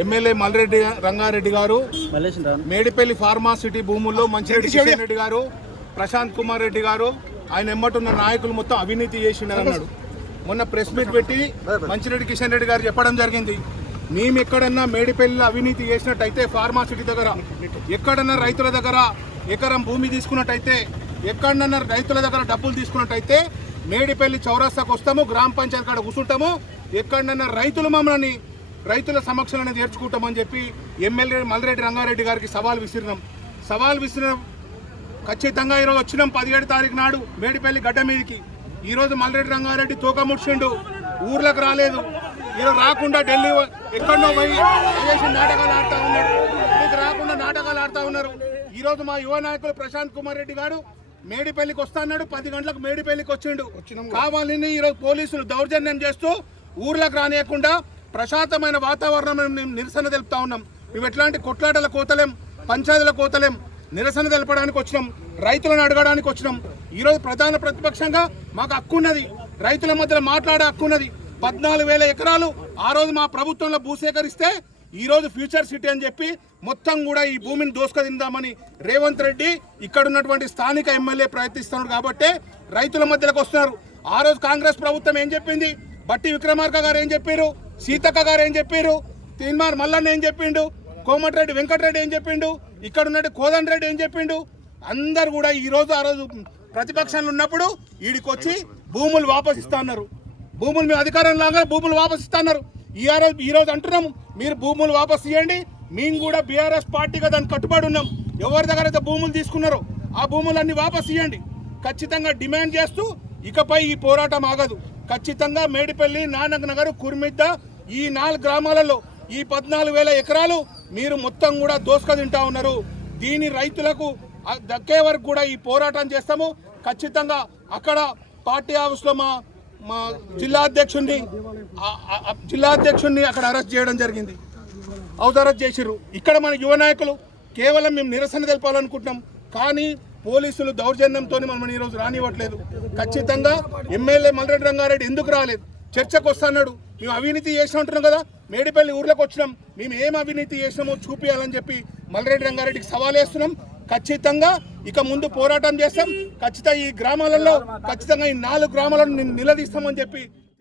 MLA Malreddy Rangareddy గారు Medipalli pharma city భూముల్లో మంచిరెడ్డి కిషన్ రెడ్డి గారు, ప్రశాంత్ కుమార్ రెడ్డి గారు, ఆయన ఎమ్మటున్న నాయకులు మొత్తం అవినీతి చేసిండన్నాడు. మొన్న ప్రెస్ మీట్ పెట్టి మంచిరెడ్డి కిషన్ రెడ్డి గారు చెప్పడం జరిగింది, మేము ఎక్కడన్నా మేడిపల్లిలో అవినీతి చేసినట్టయితే ఫార్మాసిటీ దగ్గర ఎక్కడన్నా రైతుల దగ్గర ఎకరం భూమి తీసుకున్నట్టయితే, ఎక్కడన్నా రైతుల దగ్గర డబ్బులు తీసుకున్నట్టయితే మేడిపల్లి చౌరస్తాకు వస్తాము, గ్రామ పంచాయతీ కాడ కూర్చుంటాము, ఎక్కడన్నా రైతులు మమ్మల్ని రైతుల సమక్షంలోనే చేర్చుకుంటామని చెప్పి ఎమ్మెల్యే మల్రెడ్డి రంగారెడ్డి గారికి సవాల్ విసిరినాం. ఖచ్చితంగా ఈరోజు వచ్చినాం 17 తారీఖు నాడు మేడిపల్లి గడ్డ మీదకి. ఈరోజు మల్రెడ్డి రంగారెడ్డి తోక ముడిచిండు, ఊర్లకు రాలేదు. ఈరోజు రాకుండా ఢిల్లీ ఎక్కడో పోయి నాటకాలు ఆడుతూ ఉన్నాడు, మీకు రాకుండా నాటకాలు ఆడుతూ ఉన్నారు. ఈరోజు మా యువ నాయకులు ప్రశాంత్ కుమార్ రెడ్డి గారు మేడిపల్లికి వస్తాడు, 10 గంటలకు మేడిపల్లికి వచ్చిండు. కావాలని ఈరోజు పోలీసులు దౌర్జన్యం చేస్తూ ఊర్లకు రానియకుండా ప్రశాంతమైన వాతావరణం నిరసన తెలుపుతా ఉన్నాం. మేము ఎట్లాంటి కొట్లాటల కోతలేం, పంచాయతీల కోతలేం, నిరసన తెలపడానికి వచ్చినాం, రైతులను అడగడానికి వచ్చినాం. ఈరోజు ప్రధాన ప్రతిపక్షంగా మాకు హక్కు ఉన్నది, రైతుల మధ్యలో మాట్లాడే హక్కు ఉన్నది. 14,000 ఎకరాలు ఆ రోజు మా ప్రభుత్వంలో భూసేకరిస్తే ఈరోజు ఫ్యూచర్ సిటీ అని చెప్పి మొత్తం కూడా ఈ భూమిని దోసుకదిందామని రేవంత్ రెడ్డి ఇక్కడ ఉన్నటువంటి స్థానిక ఎమ్మెల్యే ప్రయత్నిస్తున్నాడు. కాబట్టి రైతుల మధ్యలోకి వస్తున్నారు. ఆ రోజు కాంగ్రెస్ ప్రభుత్వం ఏం చెప్పింది, బట్టి విక్రమార్క గారు ఏం చెప్పారు, సీతక్క గారు ఏం చెప్పారు, తీన్మార్ మల్లన్న ఏం చెప్పిండు, కోమటిరెడ్డి వెంకటరెడ్డి ఏం చెప్పిండు, ఇక్కడ ఉన్నట్టు కోదండ రెడ్డి ఏం చెప్పిండు, అందరు కూడా ఈరోజు ఆ రోజు ప్రతిపక్షంలో ఉన్నప్పుడు వీడికి వచ్చి భూములు వాపసు ఇస్తా అన్నారు. భూములు మీ అధికారం లాగా భూములు వాపసు ఇస్తా అన్నారు. ఈరోజు అంటున్నాము మీరు భూములు వాపసు ఇవ్వండి, మేము కూడా బీఆర్ఎస్ పార్టీగా దానికి కట్టుబడి ఉన్నాం. ఎవరి దగ్గర అయితే భూములు తీసుకున్నారో ఆ భూములన్నీ వాపసు ఇవ్వండి ఖచ్చితంగా డిమాండ్ చేస్తూ ఇకపై ఈ పోరాటం ఆగదు. ఖచ్చితంగా మేడిపల్లి, నానక్ నగర్, కుర్మిద్ద ఈ 4 గ్రామాలలో ఈ 14,000 ఎకరాలు మీరు మొత్తం కూడా దోసుక తింటా ఉన్నారు. దీని రైతులకు దక్కే వరకు కూడా ఈ పోరాటం చేస్తాము. ఖచ్చితంగా అక్కడ పార్టీ ఆఫీస్లో మా జిల్లా అధ్యక్షుడిని అక్కడ అరెస్ట్ చేయడం జరిగింది, అరెస్ట్ చేసిర్రు. ఇక్కడ మన యువ నాయకులు కేవలం మేము నిరసన తెలపాలనుకుంటున్నాం, కానీ పోలీసులు దౌర్జన్యంతో మమ్మల్ని ఈరోజు రానివ్వట్లేదు. ఖచ్చితంగా ఎమ్మెల్యే మల్రెడ్డి రంగారెడ్డి ఎందుకు రాలేదు, చర్చకు వస్తున్నాడు. మేము అవినీతి చేసి ఉంటున్నాం కదా, మేడిపల్లి ఊర్లోకి వచ్చినాం, మేము ఏం అవినీతి చేసినామో చూపించాలని చెప్పి మల్రెడ్డి రంగారెడ్డికి సవాల్ వేస్తున్నాం. ఖచ్చితంగా ఇక ముందు పోరాటం చేస్తాం. ఖచ్చితంగా ఈ గ్రామాలలో ఖచ్చితంగా ఈ 4 గ్రామాలను నిలదీస్తామని చెప్పి